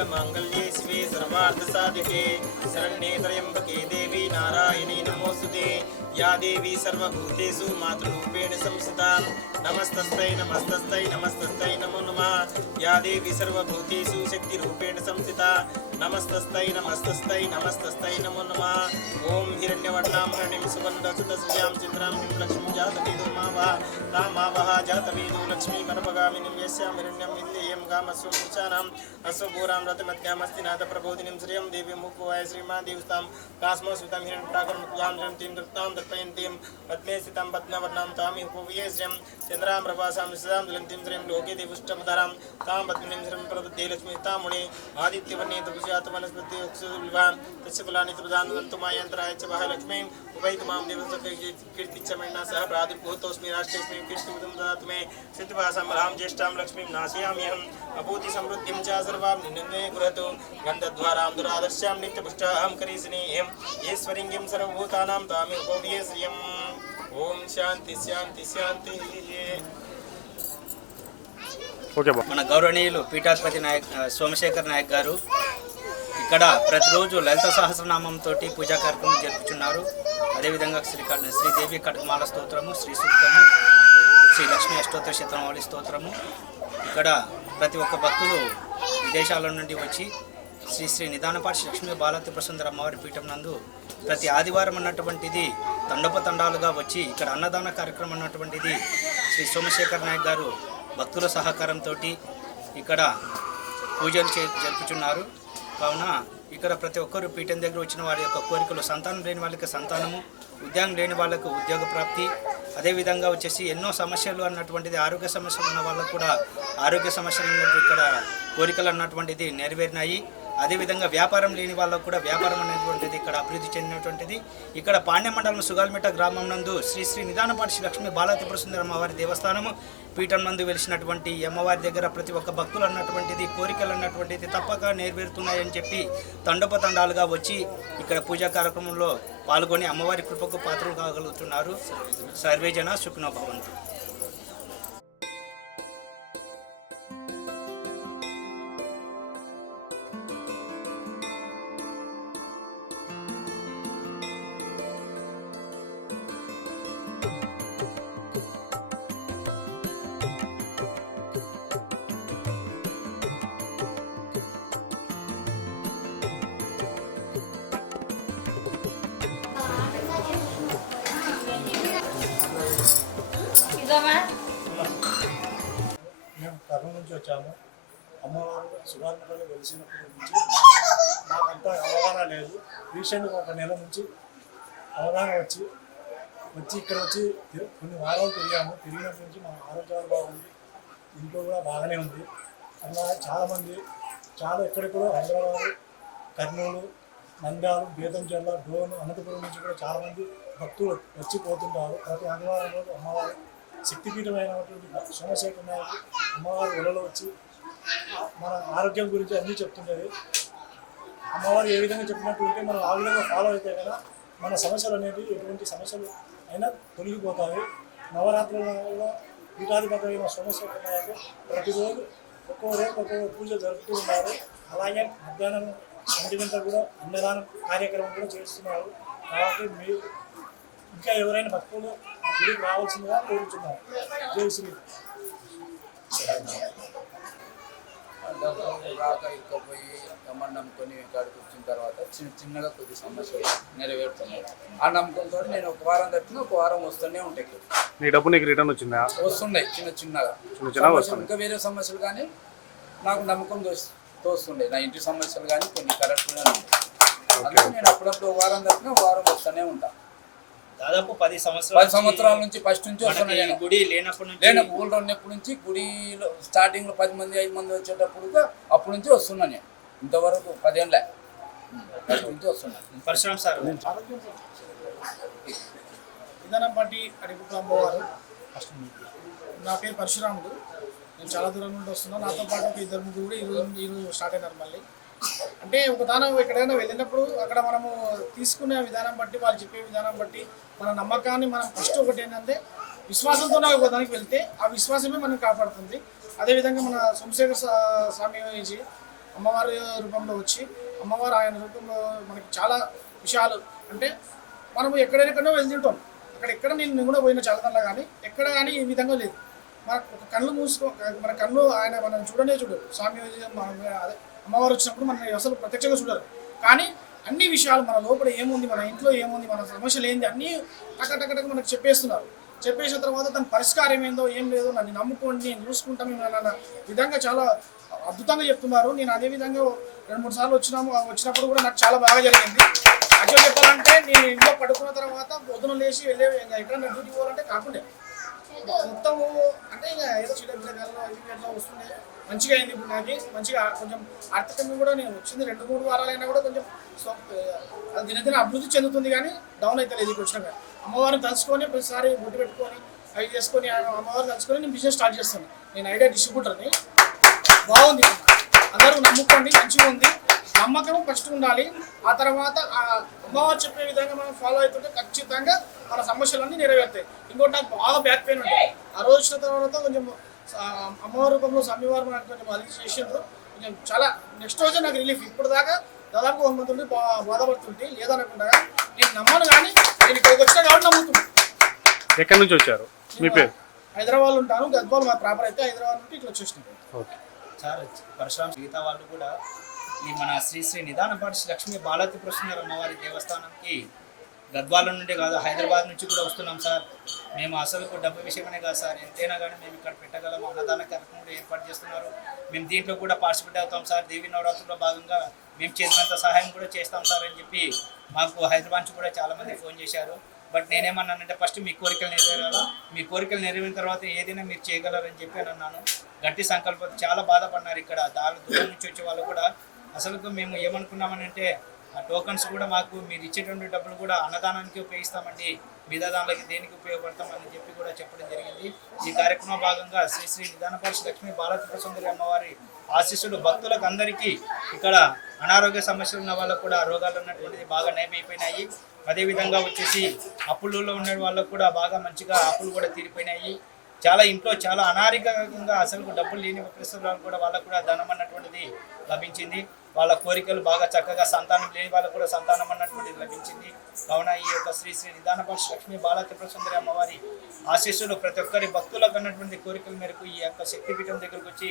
మంగళ మాంగళ్యే శివే సర్వార్థ సాధికే శరణ్యే త్రయంబకే దేవి నారాయణీ या देवी सर्वभूतेषु मातृरूपेण संस्थिता। नमस्तस्यै नमस्तस्यै नमस्तस्यै नमो नमः। या देवी सर्वभूतेषु शक्तिरूपेण संस्थिता। नमस्तस्यै नमस्तस्यै नमस्तस्यै नमो नमः। ॐ हिरण्यवर्णां हरणिं सुवर्णसुतसुजां चित्रां हिं लक्ष्मीं जातवेदो मावः। तामावः जातवेदो लक्ष्मीमर्पगामिनीं यस्यां हिरण्यं विन्देयं कामस्वं पुरुषाणाम् अश्वघोरां रथमध्यामस्ति नाथप्रबोधिनीं श्रियं देवीं मुकुवाय श्रीमादेवतां कास्मोस्मितां हिरण्यप्राकरमुद्यां जयन्तीं दत्तां दत्तयन्तीं पद्मे स्थितां पद्मवर्णां तामि उपवीये चन्द्रां प्रभासां निशदां ज्वलन्तीं श्रियं लोके देवुष्टमधरां तां पद्मिनीं श्रियं प्रबुद्धे लक्ष्मीतां मुने आदित्यवर्णे तपस्यात वनस्पति उक्षुविभान् तस्य फलानि तपदानन्तु मायन्त्राय च वः लक्ष्मीं उपैतु माँ देवकीर्तिच्चमेना सह प्रादुर्भूतोऽस्मि राष्ट्रेऽस्मि कृष्णमुदं ददातु मे सिद्धभासां रां ज्येष्ठां लक्ष्मीं नाशयाम्यहम् अभूति समृद्धिं च सर्वां निन्ने गृहतु गन्धद्वारां दुरादर्श्यां नित्यपुष्टाहं करीसिनीयं ईश्वरिङ्गिं सर्वभूतानां तामि उपवीये శ్రీం ఓం శాంతి శాంతి శాంతి. మన గౌరవనీయులు పీఠాధిపతి నాయక్ సోమశేఖర్ నాయక్ గారు ఇక్కడ ప్రతిరోజు లలిత సహస్రనామంతో పూజా కార్యక్రమం జరుపుతున్నారు అదేవిధంగా శ్రీ శ్రీదేవి కటకమాల స్తోత్రము శ్రీ సూక్తము శ్రీ లక్ష్మీ అష్టోత్తర శతనవళి స్తోత్రము. ఇక్కడ ప్రతి ఒక్క భక్తులు విదేశాల నుండి వచ్చి శ్రీ శ్రీ నిదానపాటి లక్ష్మీ బాలతి ప్రసుందర అమ్మవారి పీఠం నందు ప్రతి ఆదివారం అన్నటువంటిది తండోపతండాలుగా వచ్చి ఇక్కడ అన్నదాన కార్యక్రమం అన్నటువంటిది శ్రీ సోమశేఖర్ నాయక్ గారు భక్తుల సహకారంతో ఇక్కడ పూజలు చే జరుపుచున్నారు. కావున ఇక్కడ ప్రతి ఒక్కరు పీఠం దగ్గర వచ్చిన వారి యొక్క కోరికలు సంతానం లేని వాళ్ళకి సంతానము ఉద్యోగం లేని వాళ్ళకు ఉద్యోగ ప్రాప్తి అదేవిధంగా వచ్చేసి ఎన్నో సమస్యలు అన్నటువంటిది ఆరోగ్య సమస్యలు ఉన్న వాళ్ళకు కూడా ఆరోగ్య సమస్యలు ఇక్కడ కోరికలు అన్నటువంటిది నెరవేరినాయి. అదేవిధంగా వ్యాపారం లేని వాళ్ళకు కూడా వ్యాపారం అనేటువంటిది ఇక్కడ అభివృద్ధి చెందినటువంటిది. ఇక్కడ పాండ్య మండలం సుగాల్మిట గ్రామం నందు శ్రీ శ్రీ నిదానపాటి శ్రీ లక్ష్మీ బాలాత్రిపుర సుందర అమ్మవారి దేవస్థానము. పీఠం నందు వెలిసినటువంటి అమ్మవారి దగ్గర ప్రతి ఒక్క భక్తులు అన్నటువంటిది కోరికలు అన్నటువంటిది తప్పక నెరవేరుతున్నాయని చెప్పి తండోపతండాలుగా వచ్చి ఇక్కడ పూజా కార్యక్రమంలో పాల్గొని అమ్మవారి కృపకు పాత్రలు కాగలుగుతున్నారు. సర్వేజన సుఖనో భవంతు. మేము కర్నూలు నుంచి వచ్చాము. అమ్మవారు సుగాంధ్రలో వెలిసినప్పటి నుంచి మాకంతా అవగాహన లేదు. రీసెంట్గా ఒక నెల నుంచి అవగాహన వచ్చి వచ్చి ఇక్కడ వచ్చి కొన్ని వారాలు తిరిగాము. తిరిగినప్పటి నుంచి మా ఆరోగ్యాలు బాగుంది. ఇంట్లో కూడా బాగానే ఉంది. అలా చాలామంది చాలా ఎక్కడెక్కడో హైదరాబాద్ కర్నూలు నంద్యాల జిల్లా డోన్ అనంతపురం నుంచి కూడా చాలామంది భక్తులు వచ్చిపోతుంటారు ప్రతి ఆదివారం రోజు అమ్మవారు శక్తిపీఠమైనటువంటి సోమశేఖర నాయకు అమ్మవారి ఒలలో వచ్చి మన ఆరోగ్యం గురించి అన్నీ చెప్తుంటుంది అమ్మవారు ఏ విధంగా చెప్పినట్టు ఉంటే మనం ఆ విధంగా ఫాలో అయితే కదా మన సమస్యలు అనేవి ఎటువంటి సమస్యలు అయినా తొలగిపోతాయి. నవరాత్రులలో పీఠాధిపతమైన సోమశేఖర నాయకు ప్రతిరోజు ఒక్కో రోజు ఒక్కో పూజ జరుపుతూ ఉన్నారు అలాగే మధ్యాహ్నం ఒంటి గంట కూడా అన్నదానం కార్యక్రమం కూడా చేస్తున్నారు. కాబట్టి మీరు ఇంకా ఎవరైనా భక్తులు గుడికి రావాల్సిందిగా కోరుతున్నారు జై శ్రీ డబ్బులు రాక అమ్మని నమ్ముకొని ఇక్కడికి వచ్చిన తర్వాత చిన్న చిన్నగా కొద్ది సమస్యలు నెరవేరుతున్నాయి. ఆ నమ్మకంతో నేను ఒక వారం తప్పిన ఒక వారం వస్తూనే ఉంటాయి నీ డబ్బు నీకు రిటర్న్ వచ్చిందా? వస్తున్నాయి చిన్న చిన్నగా. చిన్న చిన్నగా వస్తున్నాయి. ఇంకా వేరే సమస్యలు కానీ నాకు నమ్మకం తోస్- తోస్తుండే నా ఇంటి సమస్యలు కానీ కొన్ని కరెక్ట్గానే ఉంటాయి అందుకే నేను అప్పుడప్పుడు ఒక వారం ఒక వారం వస్తూనే ఉంటా. దాదాపు పది సంవత్సరాలు పది సంవత్సరాల నుంచి ఫస్ట్ నుంచి వస్తున్నా నేను. గుడి లేనప్పటి నుంచి నేను ఊళ్ళో ఉన్నప్పటి నుంచి గుడిలో స్టార్టింగ్లో పది మంది ఐదు మంది వచ్చేటప్పుడు అప్పటి నుంచి వస్తున్నా నేను. ఇంతవరకు పదేళ్ళే. ఫస్ట్ నుంచి వస్తున్నా. పరశురామ్ సార్. విధానం బట్టి అడిగిన అమ్మవారు నా పేరు పరశురాముడు. నేను చాలా దూరం నుండి వస్తున్నాను నాతో పాటు ఒక ఇద్దరు ముగ్గురు కూడా ఈరోజు ఈరోజు స్టార్ట్ అయినారు మళ్ళీ. అంటే ఒక దానం ఎక్కడైనా వెళ్ళినప్పుడు అక్కడ మనము తీసుకునే విధానం బట్టి వాళ్ళు చెప్పే విధానం బట్టి మన నమ్మకాన్ని మనం ఫస్ట్ ఒకటి ఏంటంటే విశ్వాసంతో ఒక దానికి వెళ్తే ఆ విశ్వాసమే మనం కాపాడుతుంది. అదేవిధంగా మన సోమశేఖర స్వామి నుంచి అమ్మవారి రూపంలో వచ్చి అమ్మవారు ఆయన రూపంలో మనకి చాలా విషయాలు అంటే మనము ఎక్కడెక్కడో వెళ్తుంటాం. అక్కడ ఎక్కడ నేను కూడా పోయిన చాలా కానీ ఎక్కడ కానీ ఈ విధంగా లేదు. మన ఒక కళ్ళు మూసుకో మన కళ్ళు ఆయన మనం చూడనే చూడు స్వామి అదే అమ్మవారు వచ్చినప్పుడు మనం అసలు ప్రత్యక్షంగా చూడరు. కానీ అన్ని విషయాలు మన లోపల ఏముంది మన ఇంట్లో ఏముంది మన సమస్యలు ఏంది అన్నీ టకటకటక మనకు చెప్పేస్తున్నారు. చెప్పేసిన తర్వాత తన పరిష్కారం ఏందో ఏం లేదో నన్ను నమ్ముకోండి నేను చూసుకుంటాను అన్న విధంగా చాలా అద్భుతంగా చెప్తున్నారు. నేను అదే విధంగా రెండు మూడు సార్లు వచ్చినాము వచ్చినప్పుడు కూడా నాకు చాలా బాగా జరిగింది. యాక్చువల్ చెప్పాలంటే నేను ఇంట్లో పడుకున్న తర్వాత పొద్దున లేచి వెళ్ళే ఎక్కడన్నా డ్యూటీ పోవాలంటే కాకుండా. మొత్తము అంటే ఇక ఏదో చిన్న పిల్లగాల్లో ఇవి ఎట్లా వస్తుండే. మంచిగా అయింది ఇప్పుడు నాకు. మంచిగా కొంచెం ఆర్థికంగా కూడా నేను వచ్చింది రెండు మూడు వారాలైనా కూడా కొంచెం స్వ- అది దినదిన అభివృద్ధి చెందుతుంది కానీ డౌన్ అయితే లేదు ఇక్కడ అమ్మవారిని తలుచుకొని ప్రతిసారి బొట్టు పెట్టుకొని అవి చేసుకొని అమ్మవారిని తలుచుకొని నేను బిజినెస్ స్టార్ట్ చేస్తాను. నేను ఐడియా డిస్ట్రిబ్యూటర్ని. బాగుంది. అందరూ నమ్ముకోండి మంచిగా ఉంది. నమ్మకం ఫస్ట్ ఉండాలి. ఆ తర్వాత అమ్మవారు చెప్పే విధంగా మనం ఫాలో అవుతుంటే ఖచ్చితంగా మన సమస్యలన్నీ నెరవేరుతాయి. ఇంకోటి నాకు బాగా బ్యాక్ పెయిన్ ఉంటాయి ఆ రోజు వచ్చిన తర్వాత కొంచెం అమ్మవారి రూపంలో స్వామివారు నాకు కొంచెం అది చేసిండ్రు. కొంచెం చాలా నెక్స్ట్ రోజే నాకు రిలీఫ్ ఇప్పుడు దాకా దాదాపు ఒక మంది ఉండి బా బాధపడుతుంటే లేదనకుండా నేను నమ్మను కానీ నేను ఇక్కడికి వచ్చినా కాబట్టి నమ్ముతున్నాను ఎక్కడి నుంచి వచ్చారు? మీ పేరు? హైదరాబాద్ ఉంటాను. గద్వాల్ మా ప్రాపర్ అయితే హైదరాబాద్ నుండి ఇట్లా వచ్చేసినాను ఓకే. సార్ పరశురామ మిగతా వాళ్ళు కూడా ఈ మన శ్రీ శ్రీ నిదానపాటి శ్రీ లక్ష్మీ బాలాతి ప్రసన్న అమ్మవారి దేవస్థానంకి గద్వాల నుండి కాదు హైదరాబాద్ నుంచి కూడా వస్తున్నాం సార్. మేము అసలు డబ్బు విషయమనే కాదు సార్. ఎంతైనా కానీ మేము ఇక్కడ పెట్టగలం అన్నదాన కార్యక్రమం ఏర్పాటు చేస్తున్నారు. మేము దీంట్లో కూడా పార్టిసిపేట్ అవుతాం సార్. దేవి నవరాత్రుల్లో భాగంగా మేము చేసినంత సహాయం కూడా చేస్తాం సార్ అని చెప్పి మాకు హైదరాబాద్ నుంచి కూడా చాలామంది ఫోన్ చేశారు. బట్ నేనేమన్నానంటే ఫస్ట్ మీ కోరికలు నెరవేరాలా? మీ కోరికలు నెరవేరిన తర్వాత ఏదైనా మీరు చేయగలరని చెప్పి అని అన్నాను. గట్టి సంకల్పం చాలా బాధపడినారు ఇక్కడ. దాని దూరం నుంచి వచ్చే వాళ్ళు కూడా అసలు మేము ఏమనుకున్నామనంటే ఆ టోకన్స్ కూడా మాకు మీరు ఇచ్చేటువంటి డబ్బులు కూడా అన్నదానానికి ఉపయోగిస్తామండి. మిగతా దానిలోకి దేనికి ఉపయోగపడతామని చెప్పి కూడా చెప్పడం జరిగింది. ఈ కార్యక్రమం భాగంగా శ్రీ శ్రీ నిదానపరిషి లక్ష్మీ బాలత్రిపుర సుందరి అమ్మవారి ఆశీస్సులు భక్తులకు అందరికీ ఇక్కడ అనారోగ్య సమస్యలు ఉన్న వాళ్ళకు కూడా రోగాలు ఉన్నటువంటిది బాగా నయమైపోయినాయి. అదేవిధంగా వచ్చేసి అప్పులలో ఉన్న వాళ్ళకు కూడా బాగా మంచిగా అప్పులు కూడా తీరిపోయినాయి. చాలా ఇంట్లో చాలా అనారోగ్యంగా అసలు డబ్బులు లేని ప్రస్తుతం కూడా వాళ్ళకు కూడా ధనం అన్నటువంటిది లభించింది. వాళ్ళ కోరికలు బాగా చక్కగా సంతానం లేని వాళ్ళకు కూడా సంతానం అన్నటువంటిది లభించింది. కావున ఈ యొక్క శ్రీ శ్రీ నిదానపక్ష లక్ష్మీ బాలత్రిపుర సుందరి అమ్మవారి ఆశీస్సులు ప్రతి ఒక్కరి భక్తులకు అన్నటువంటి కోరికల మేరకు ఈ యొక్క శక్తిపీఠం దగ్గరకు వచ్చి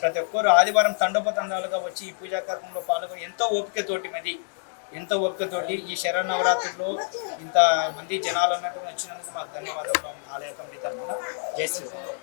ప్రతి ఒక్కరు ఆదివారం తండోపతండాలుగా వచ్చి ఈ పూజా కార్యక్రమంలో పాల్గొని ఎంతో ఓపికతోటి మరి ఎంతో ఓపికతోటి ఈ శరణవరాత్రిలో ఇంత మంది జనాలు అన్నట్టు వచ్చినందుకు మాకు ధన్యవాదాలు. ఆలయ కమిటీ తరఫున జై శ్రీరామ్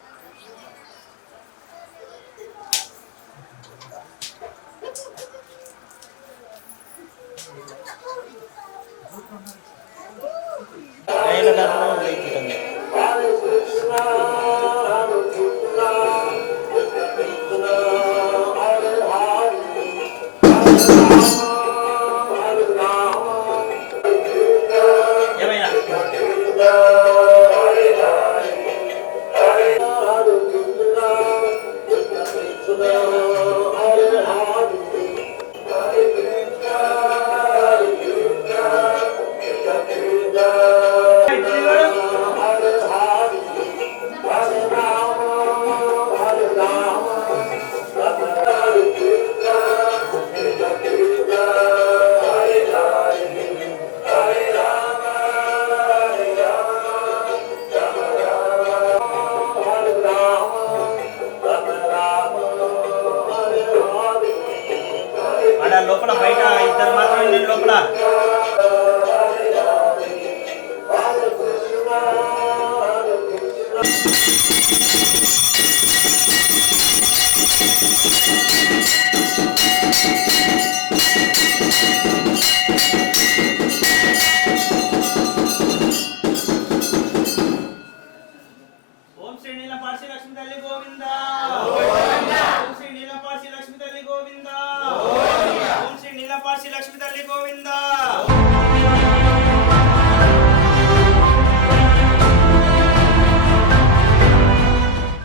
లోపల బయట ఇద్దరు మాత్రమే నేను లోపల